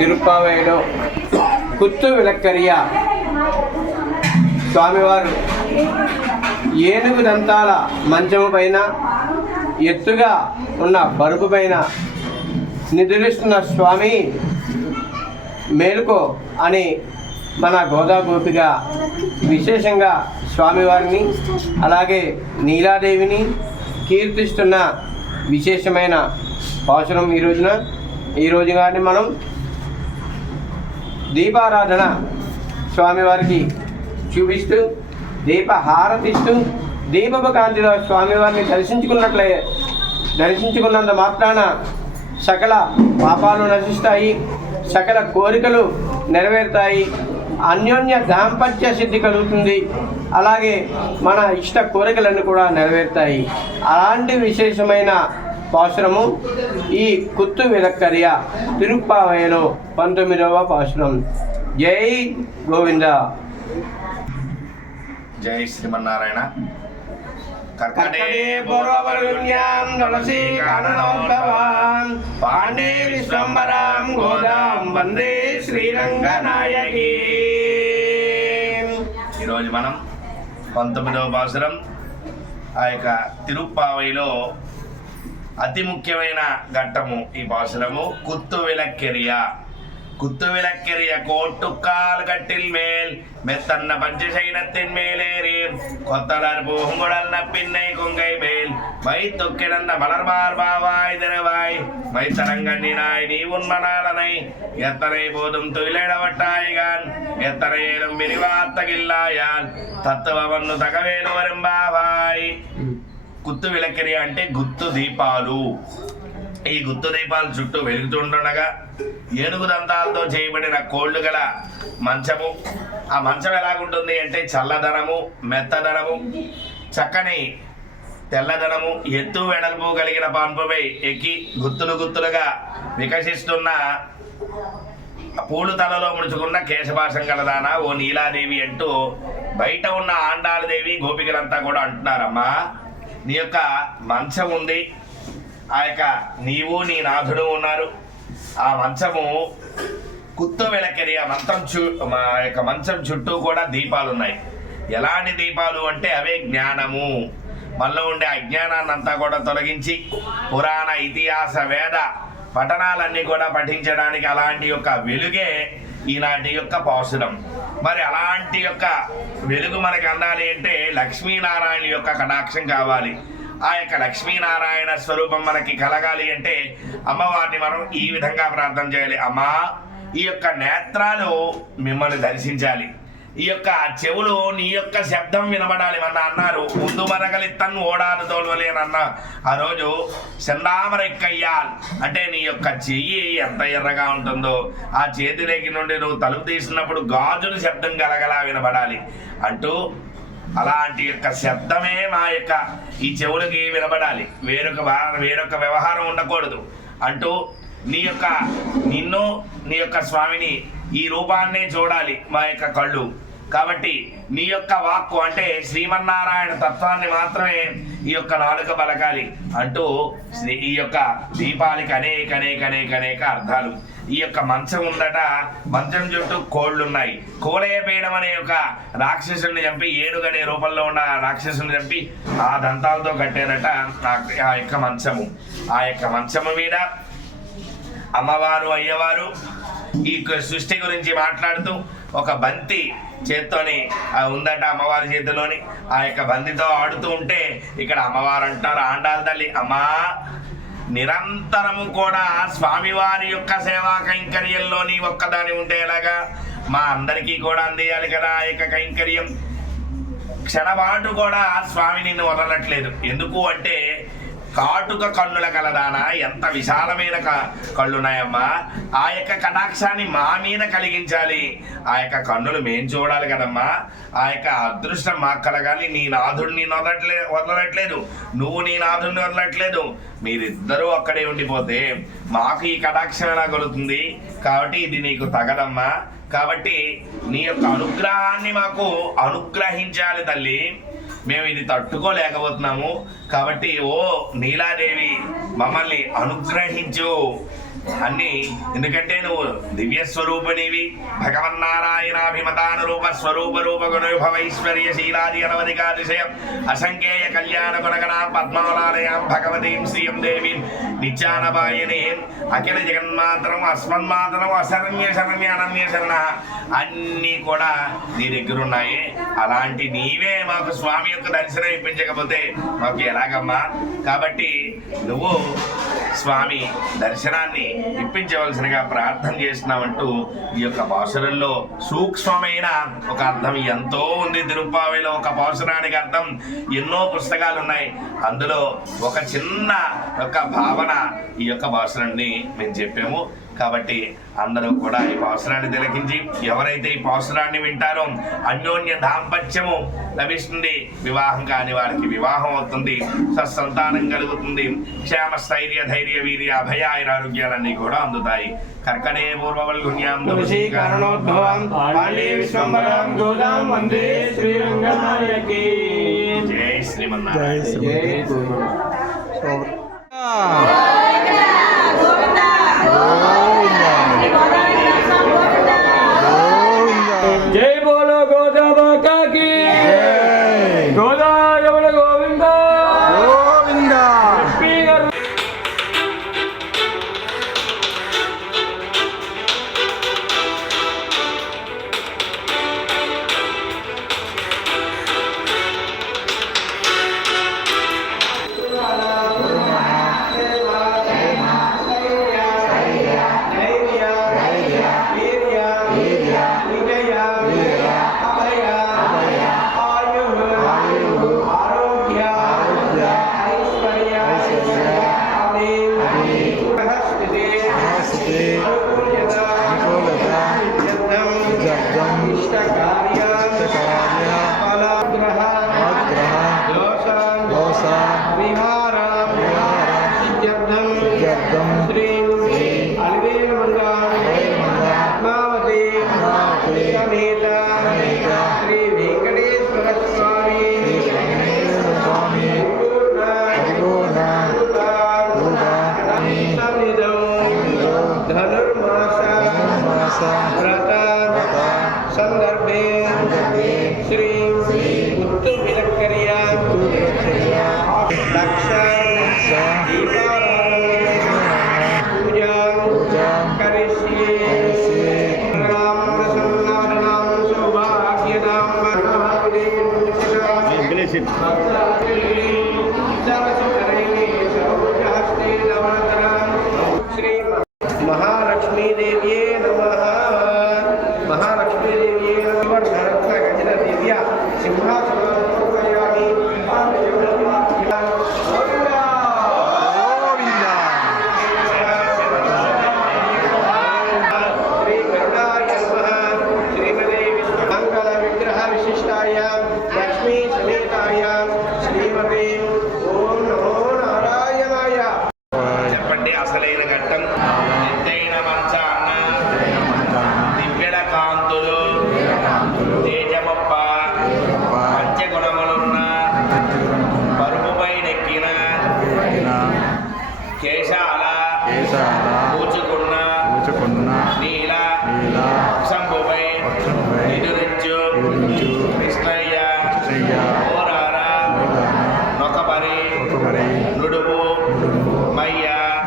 తిరుప్పావైలో కుత్తు విలక్కరియ స్వామివారు ఏనుగు దంతాల మంచము పైన ఎత్తుగా ఉన్న పరుపు పైన నిద్రిస్తున్న స్వామి మేలుకో అని మన గోదా గోపిగా విశేషంగా స్వామివారిని అలాగే నీలాదేవిని కీర్తిస్తున్న విశేషమైన అవసరం ఈ రోజున. ఈ రోజు కానీ మనం దీపారాధన స్వామివారికి చూపిస్తూ దీప హారతిస్తూ దీపపు కాంతిలో స్వామివారిని దర్శించుకున్నట్లే దర్శించుకున్నంత మాత్రాన సకల పాపాలు నశిస్తాయి సకల కోరికలు నెరవేరుతాయి అన్యోన్య దాంపత్య సిద్ధి కలుగుతుంది. అలాగే మన ఇష్ట కోరికలన్నీ కూడా నెరవేరుతాయి. అలాంటి విశేషమైన పాసురము ఈ కుత్తు విలక్కర్య తిరుప్పావయలో పంతొమ్మిదవ పాసురం జై గోవింద. జై శ్రీమన్నారాయణ. కర్కటే పూర్వవరుణ్యాం తులసీ కాననోద్భవాం పాండే విశ్వంబరాం గోదాం వందే శ్రీరంగనాయకీ. ఈరోజు మనం పంతొమ్మిదవ పాసురం ఆ యొక్క తిరుప్పావైలో అతి ముఖ్యమైన ఘట్టము ఈ పాసురము కుత్తు విలక్కెరియ குத்து விளக்கெறிய கோட்டுக்கால் கட்டில் மேல் மெத்தன்ன பஞ்சசைனத்தின் மேலேறி கொத்தலர் பூங்குழல் பின்னை கொங்கை மேல் வைத்து கிடந்த மலர்மார் பாவாய் திரவாய் வைத்தரங்கண்ணினாய் நீ உன்மனாலனை எத்தனை போதும் துயிலிடவட்டாய்கான் எத்தனை ஏழும் விரிவாத்தகில்லாயால் తత్వవన్ను తగవేలు వరింబావాయ్ గుత్తు విలక్కెరి అంటే గుత్తు దీపాలు. ఈ గుత్తు దీపాలు చుట్టూ వెలుగుతుండగా ఏనుగు దంతాలతో చేయబడిన కోళ్ళు గల మంచము. ఆ మంచం ఎలాగుంటుంది అంటే చల్లదనము మెత్తదనము చక్కని తెల్లదనము ఎత్తు వెడల్పు కలిగిన పాన్పుపై ఎక్కి గుత్తులు గుత్తులుగా వికసిస్తున్న పూలు తలలో ముడుచుకున్న కేశభాషం గలదానా ఓ నీలాదేవి అంటూ బయట ఉన్న ఆండాలదేవి గోపికలంతా కూడా అంటున్నారమ్మా. నీ యొక్క మంచం ఉంది. ఆ యొక్క నీవు నీ నాథుడు ఉన్నారు. ఆ మంచము కుత్తు వెలకెరి ఆ మంచం చు మా యొక్క మంచం చుట్టూ కూడా దీపాలు ఉన్నాయి ఎలాంటి దీపాలు అంటే అవే జ్ఞానము. మనలో ఉండే అజ్ఞానాన్ని అంతా కూడా తొలగించి పురాణ ఇతిహాస వేద పఠనాలన్నీ కూడా పఠించడానికి అలాంటి యొక్క వెలుగే ఈనాటి యొక్క పాసురం మరి అలాంటి యొక్క వెలుగు మనకి అందాలి అంటే లక్ష్మీనారాయణ యొక్క కటాక్షం కావాలి. ఆ యొక్క లక్ష్మీనారాయణ స్వరూపం మనకి కలగాలి అంటే అమ్మవారిని మనం ఈ విధంగా ప్రార్థన చేయాలి. అమ్మా ఈ యొక్క నేత్రాలు మిమ్మల్ని దర్శించాలి. ఈ యొక్క చెవులు నీ యొక్క శబ్దం వినబడాలి మన అన్నారు ముందు మరగలిత్తన్ ఓడాను తోలువలి అని అన్న ఆ రోజు సెందామరెక్కయ్యాల్ అంటే నీ యొక్క చెయ్యి ఎంత ఎర్రగా ఉంటుందో. ఆ చేతిలోకి నుండి నువ్వు తలుపు తీసినప్పుడు గాజుల శబ్దం గలగలా వినబడాలి. అంటూ అలాంటి యొక్క శబ్దమే మా యొక్క ఈ చెవులకి వినబడాలి. వేరొక వేరొక వ్యవహారం ఉండకూడదు. అంటూ నీ యొక్క నిన్ను నీ యొక్క స్వామిని ఈ రూపాన్నే చూడాలి మా యొక్క కళ్ళు. కాబట్టి నీ యొక్క వాక్కు అంటే శ్రీమన్నారాయణ తత్వాన్ని మాత్రమే ఈ యొక్క నాలుక బలకాలి అంటూ ఈ యొక్క దీపాలకి అనేక అనేక అనేక అనేక అర్థాలు. ఈ యొక్క మంచం ఉందట మంచం చుట్టూ కోళ్ళు ఉన్నాయి అనే ఒక రాక్షసుని చంపి ఏనుగనే రూపంలో ఉన్న ఆ రాక్షసుని చంపి ఆ దంతాలతో కట్టారట ఆ యొక్క మంచము. ఆ యొక్క మంచము మీద అమ్మవారు అయ్యవారు ఈ సృష్టి గురించి మాట్లాడుతూ ఒక బంతి చేత్తోని ఉందట అమ్మవారి చేతిలోని ఆ యొక్క బంతితో ఆడుతూ ఉంటే ఇక్కడ అమ్మవారు అంటారు ఆండాల తల్లి అమ్మా నిరంతరము కూడా స్వామివారి యొక్క సేవా కైంకర్యంలో నీ ఒక్కదాని ఉంటే ఎలాగా? మా అందరికీ కూడా అందేయాలి కదా ఆ యొక్క కైంకర్యం. క్షణపాటు కూడా స్వామి నిన్ను వదలట్లేదు. ఎందుకు అంటే కాటుక కన్నుల కలదానా ఎంత విశాలమైన క- కళ్ళున్నాయమ్మా. ఆ యొక్క కటాక్షాన్ని మా మీద కలిగించాలి. ఆ యొక్క కన్నులు మేం చూడాలి కదమ్మా. ఆ యొక్క అదృష్టం మాకు కలగాలి. నీ నాథుడిని వదలట్లే వదలట్లేదు. నువ్వు నీ నాథుడిని వదలట్లేదు. మీరిద్దరూ అక్కడే ఉండిపోతే మాకు ఈ కటాక్షం ఎలా కలుగుతుంది? కాబట్టి ఇది నీకు తగదమ్మా. కాబట్టి నీ యొక్క అనుగ్రహాన్ని మాకు అనుగ్రహించాలి తల్లి. మేము ఇది తట్టుకోలేకపోతున్నాము. కాబట్టి ఓ నీలాదేవి మమ్మల్ని అనుగ్రహించు. అన్ని ఎందుకంటే నువ్వు దివ్య స్వరూపిణివి భగవన్నారాయణాభిమతానురూప స్వరూప రూప గుణవిభవైశ్వర్య శీలాది అనవధికాతిశయం అసంఖ్యేయ కళ్యాణ గుణగణాం పద్మాలయాం భగవతీం శ్రీయం దేవీం నిత్యానబాయని అఖిల జగన్మాతరం అస్మన్మాతరం అశరణ్య శరణ్య అనన్య శరణ. అన్నీ కూడా నీ దగ్గర ఉన్నాయి అలాంటి నీవే మాకు స్వామి యొక్క దర్శనం ఇప్పించకపోతే మాకు ఎలాగమ్మా? కాబట్టి నువ్వు స్వామి దర్శనాన్ని ఇప్పించవలసినగా ప్రార్థన చేస్తున్నామంటూ ఈ యొక్క పాసురంలో సూక్ష్మమైన ఒక అర్థం ఎంతో ఉంది తిరుపావిలో ఒక పాసురానికి అర్థం. ఎన్నో పుస్తకాలు ఉన్నాయి అందులో ఒక చిన్న ఒక భావన ఈ యొక్క భాషలన్నీ మేము చెప్పాము. కాబట్టి అందరూ కూడా ఈ పాసురాన్ని తిలకించి ఎవరైతే ఈ పాసురాన్ని వింటారో అన్యోన్య దాంపత్యము లభిస్తుంది. వివాహం కాని వారికి వివాహం అవుతుంది. సత్సంతానం కలుగుతుంది. క్షేమ స్థైర్య ధైర్య వీర్య అభయ ఆరోగ్యాలన్నీ కూడా అందుతాయి. కర్కడే పూర్వవల్గుణ్యాం తులసీ కారణోద్భవం పాండే విశ్వంబరం గోదాం వందే శ్రీరంగనాయకి. జై శ్రీమన్నారాయణ. aves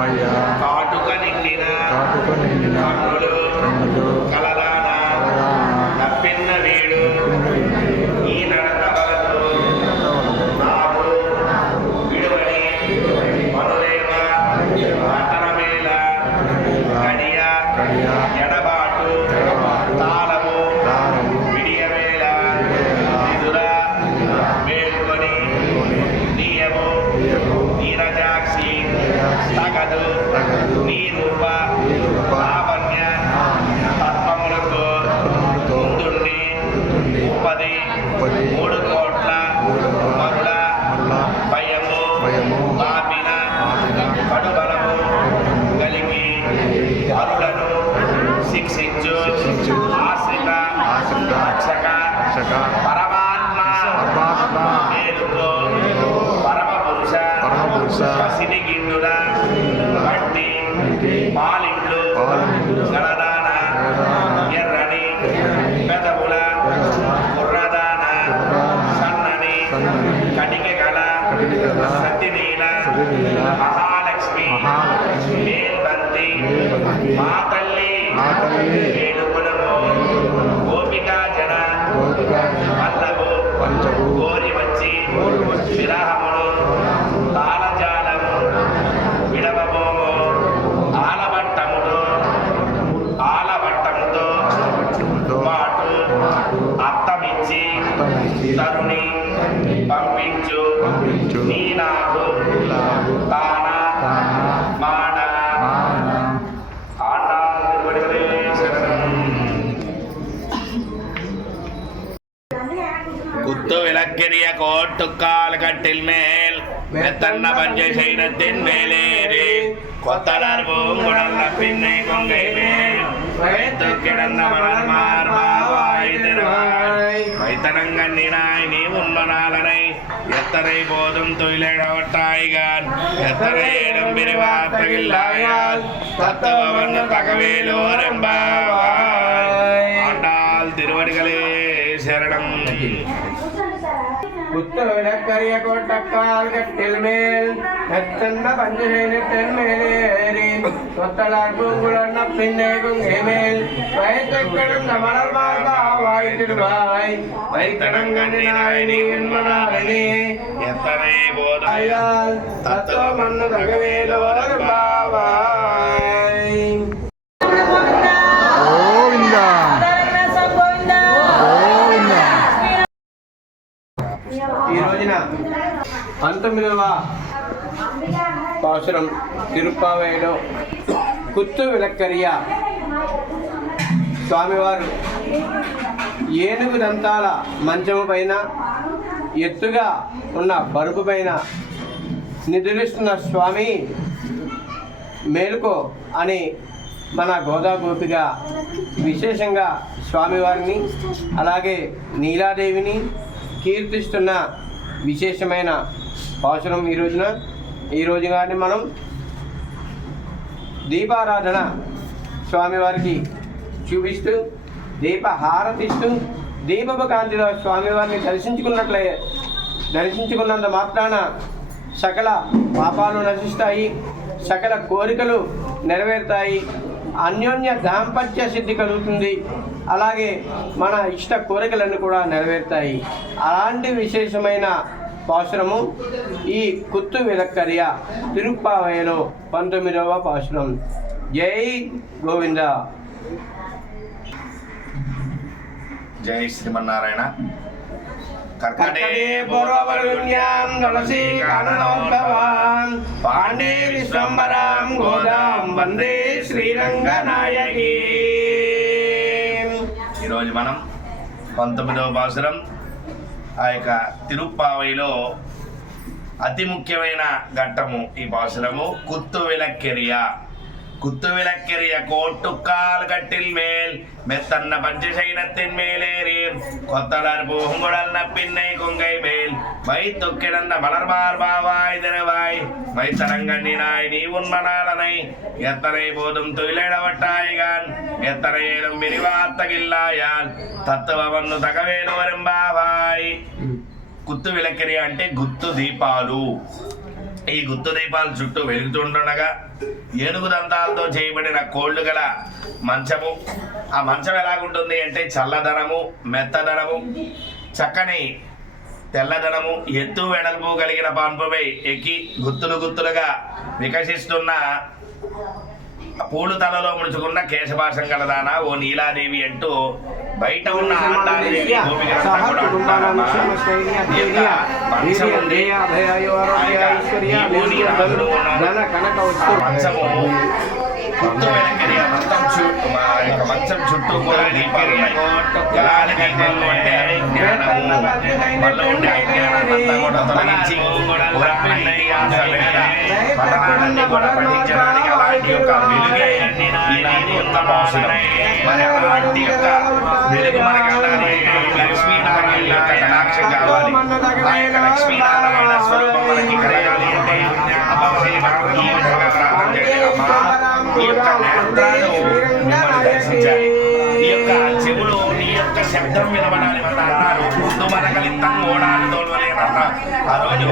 Bye. తల్లి குத்து விளக்கெரிய கோட்டுக்கால் கட்டில் மேல் மெத்தன்ன பஞ்சை சைனத்தின் மேலேறி கொத்தலர் பூங்குடல்ல பின்னை கொங்கை மேல் வைத்து கிடந்த மலர் மார்பாவாய் திருவாய் வைத்தனங்கண்ணினாய் நீ உண்மனாலனை எத்தனை போதும் தொழிலழவட்டாய்கான் எத்தனை இடம் பிரிவார்த்தையில்லாயால் தத்துவவன் தகவேலோர் என்பாவாய். புத்தக விளக்கரிய கோட்டக்கால் கட்டில் மேல் நத்தன்ன பஞ்சுசேன தென்மேலேறி சொத்தலார் பூங்குழன்ன பின்னே குங்கை மேல் வயத்தக்கடும் மலர் மார்பா வாய்த்திருவாய் வைத்தடங்கனினாய் நீ என்மனாலினே எத்தனை போதாயால் தத்துவம் மண்ணு தகவேலோ பாவா. పంతొమ్మిదవ సంవత్సరం తిరుప్పావేలో కుత్తు విలక్కరియ స్వామివారు ఏనుగు దంతాల మంచము పైన ఎత్తుగా ఉన్న బరుపు పైన నిద్రిస్తున్న స్వామి మేలుకో అని మన గోదా గోపిగా విశేషంగా స్వామివారిని అలాగే నీలాదేవిని కీర్తిస్తున్న విశేషమైన అవసరం ఈ రోజున. ఈ రోజు కానీ మనం దీపారాధన స్వామివారికి చూపిస్తూ దీప హారతిస్తూ దీపపు కాంతిలో స్వామివారిని దర్శించుకున్నట్లే దర్శించుకున్నంత మాత్రాన సకల పాపాలు నశిస్తాయి సకల కోరికలు నెరవేరుతాయి అన్యోన్య దాంపత్య సిద్ధి కలుగుతుంది అలాగే మన ఇష్ట కోరికలన్నీ కూడా నెరవేరుతాయి. అలాంటి విశేషమైన పాసురము ఈ కుత్తు విలక్కర్య తిరుప్పావయలో పంతొమ్మిదవ పాసురం జై గోవింద. జై శ్రీమన్నారాయణ. కర్కటే పూర్వవరుణ్యాం తులసీ కారణోద్భవాం పాండే విశ్వంబరాం గోదాం. వందే శ్రీరంగనాయకీ. ఈరోజు మనం పంతొమ్మిదవ బాసురం ఆ యొక్క తిరుప్పావైలో అతి ముఖ్యమైన ఘట్టము ఈ బాసురము కుత్తు వెలక్కెరియా குத்து விளக்கெரிய கோட்டுக்கால் கட்டில் மேல் மெத்தன்ன பஞ்சசைனத்தின் மேலேறி கொத்தலர் பூங்குழல் பின்னை கொங்கை மேல் வைத்து கிடந்த மலர் மார்பாவாய் திருவாய் வைத்தனங்கண்ணினாய் நீ உன்மனாலனை எத்தனை போதும் துயிலிடவட்டாய்கான் எத்தனை ஏதும் விரிவாத்தகில்லாயால் తత్వవన్ను తగవేలు వరింబావాయ్ గుత్తు విలక్కిరి అంటే గుత్తు దీపాలు ఈ గుత్తు దీపాలు చుట్టూ వెలుగుతుండగా ఏనుగు దంతాలతో చేయబడిన కోళ్ళు గల మంచము. ఆ మంచం ఎలాగుంటుంది అంటే చల్లదనము మెత్తదనము చక్కని తెల్లదనము ఎత్తు వెడల్పు కలిగిన పాన్పుపై ఎక్కి గుత్తులు గుత్తులుగా వికసిస్తున్న పూలు తలలో ముడుచుకున్న కేశపాశం గలదానా? ఓ నీలాదేవి అంటూ బయట ఉన్న ఆండాదేవి అంటున్నారమ్మా. వెనకని చుట్టూ మా యొక్క మంచం చుట్టూ కూడా అంటే జ్ఞానము మనలో ఉండే అజ్ఞానాన్ని అంతా కూడా తొలగించి కూడా పఠించడానికి అలాంటి యొక్క వెలుగే ఈనాటి ఉత్తమ అవసరం మరి అలాంటి యొక్క వెలుగు మనకి అందాలి లక్ష్మీనారాయణ యొక్క కటాక్షం కావాలి ఆ యొక్క లక్ష్మీనారాయణ స్వరూపం మనకి దర్శించాలి యొక్క చెవులు నీ యొక్క శబ్దం వినబడాలి మన అన్నారు మనకలిత్తం ఓడాలి ఆ రోజు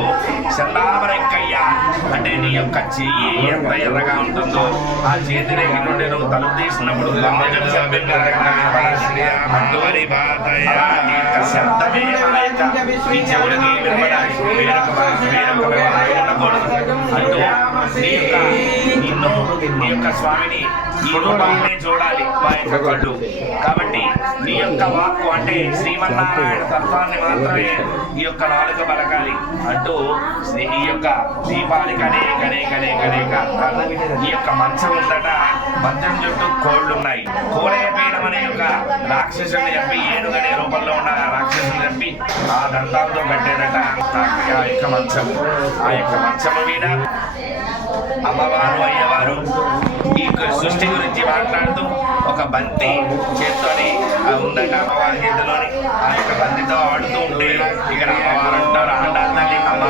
చందామరెక్కయ్య అంటే నీ ఎంత ఎర్రగా ఉంటుందో ఆ చేతి రేఖ నుండి నువ్వు తలుపు తీసినప్పుడు నీ యొక్క శబ్దమే ఈ చెవులకి వినపడాలి. అంటూ నీ యొక్క నిన్ను నీ యొక్క స్వామిని ఈ రూపాన్ని చూడాలి. మా యొక్క కళ్ళు. కాబట్టి నీ యొక్క వాక్కు అంటే శ్రీమన్నారాయణ తత్వాన్ని మాత్రమే ఈ యొక్క నాలుక పలకాలి. అంటూ ఈ యొక్క దీపానికి అనేక అనేక అనేక అనేక ఈ యొక్క మంచం ఉందట మంచం చుట్టూ కోళ్ళు ఉన్నాయి కోడేపీడం అనే యొక్క రాక్షసుని చెప్పి ఏనుగనే రూపంలో ఉన్న రాక్షసుని చెప్పి ఆ దంతాలతో కట్టాడట ఆ యొక్క మంచం ఆ యొక్క మంచము మీద అమ్మవారు అయ్యవారు ఈ సృష్టి గురించి మాట్లాడుతూ ఒక బంతి చేత్తోని ఆ ఉందట అమ్మవారి చేతిలోని ఆ యొక్క బంతితో ఆడుతూ ఉంటే ఇక్కడ అమ్మవారు అంటారు ఆండాలి అమ్మ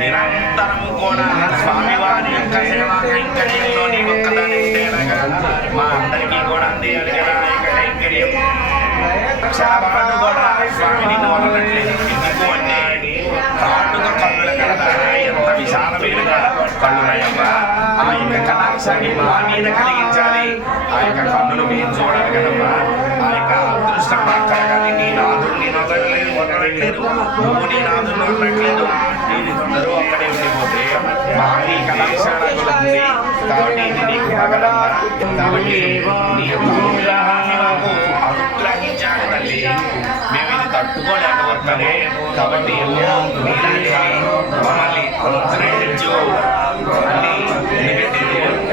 నిరంతరం కూడా స్వామివారి యొక్క సేవా కైంకర్యంలో నీ ఒక్కదాని ఉంటేనగా మా అందరికీ కూడా అందేయాలి కదా ఆ యొక్క కైంకర్యం. క్షణపాటు కూడా స్వామిని వదలట్లేదు ఎందుకు అంటే కాటుక కళ్ళుల కదా ఎంత విశాలమైన కళ్ళున్నాయమ్మా. ఆ యొక్క కళాంశాన్ని మా మీద కలిగించాలి. ఆ యొక్క కన్నులు మేము చూడాలి కదమ్మా. వదలలేదు వదలట్లేదు నువ్వు నీ నాదుడిని వదలట్లేదు మీరిద్దరూ అక్కడే ఉండిపోతే మా ఈ కళాశాల ఉంది కాబట్టి ఇది నీకు మగడమ్మా కాబట్టి నీ యొక్క అనుగ్రహాన్ని మాకు అనుగ్రహించాలి తల్లి మేము ఇది తట్టుకోలేకపోతున్నాము కాబట్టి నీలాంటి మమ్మల్ని అనుగ్రహించు అని ఎందుకంటే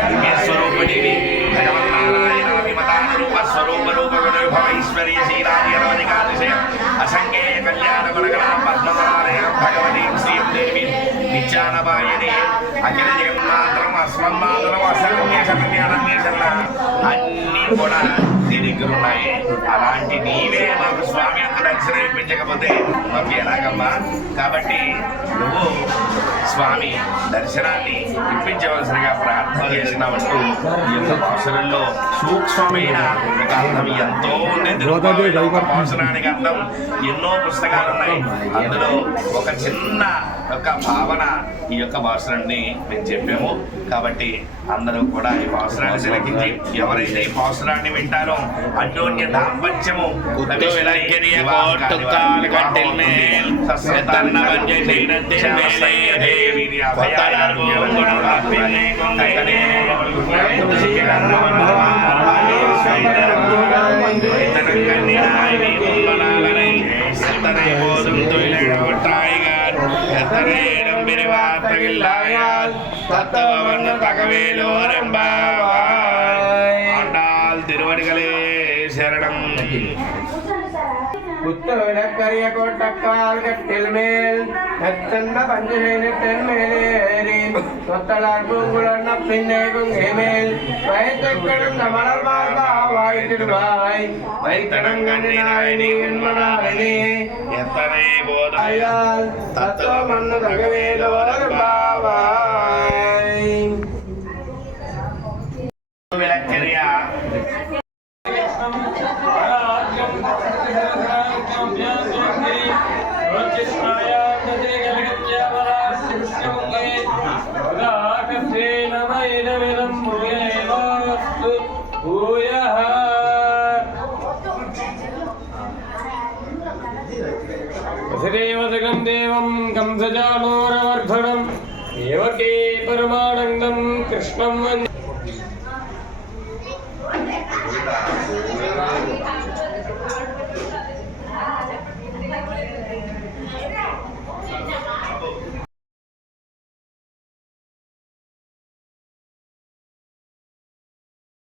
దివ్య స్వరూపిణివి భగవన్నారాయణ విమతాన రూప స్వరూప రూప గుణ ఈశ్వర్య శ్రీరాజి నిత్యానబాయని అఖిల జగన్మాతరం అస్మన్మాతరం అసంఖ్య శరణ్య అనన్య కూడా నీ ఉన్నాయి. అలాంటి నీవే మాకు స్వామి అంత దర్శనం ఇప్పించకపోతే మాకు ఎలాగమ్మా? కాబట్టి నువ్వు స్వామి దర్శనాన్ని ఇప్పించవలసినగా ప్రార్థన చేసినామంటూ ఈ యొక్క భాషలలో సూక్ష్మమైన ఒక అర్థం ఎంతో ఉంది భాషణానికి అర్థం ఎన్నో పుస్తకాలు ఉన్నాయి. అందులో ఒక చిన్న ఒక భావన ఈ యొక్క భాషణాన్ని మేము చెప్పాము. కాబట్టి అందరూ కూడా ఈ భాషణాన్ని తిలకించి ఎవరైతే ఈ భాషణాన్ని వింటారో అన్యోన్య ദാമ്പത്യവും കുത്തുവിളക്കിയ കോട്ടുക്കാൽ കട്ടിൽ മേൽ തന്നവൻ ശരീരത്തിൽ മേലെ ദേവി കൊത്തലർവും ഗുണമുള്ള പിന്നെ കൊണ്ടേ தத்துவன் தகவேலோரம்பாவாய் ஆண்டாள் திருவடிகளே சரணம். புத்தக விளக்கரிய கோட்டக்கால் கட்டில் மேல் நெத்தன்ன பஞ்சுகேனு தென்மேலேறி தொத்தலார் பூங்குழன்ன பின்னே குங்கை மேல். வயத்தக்கடும் மலர் மார்பா வாய்த்திடுவாய் வைத்தடங்கனினாய் நீ என்மனாரணி எத்தனை போதாயால் தத்துவ மண்ணு தகவேலோ ব্রাহ্মণ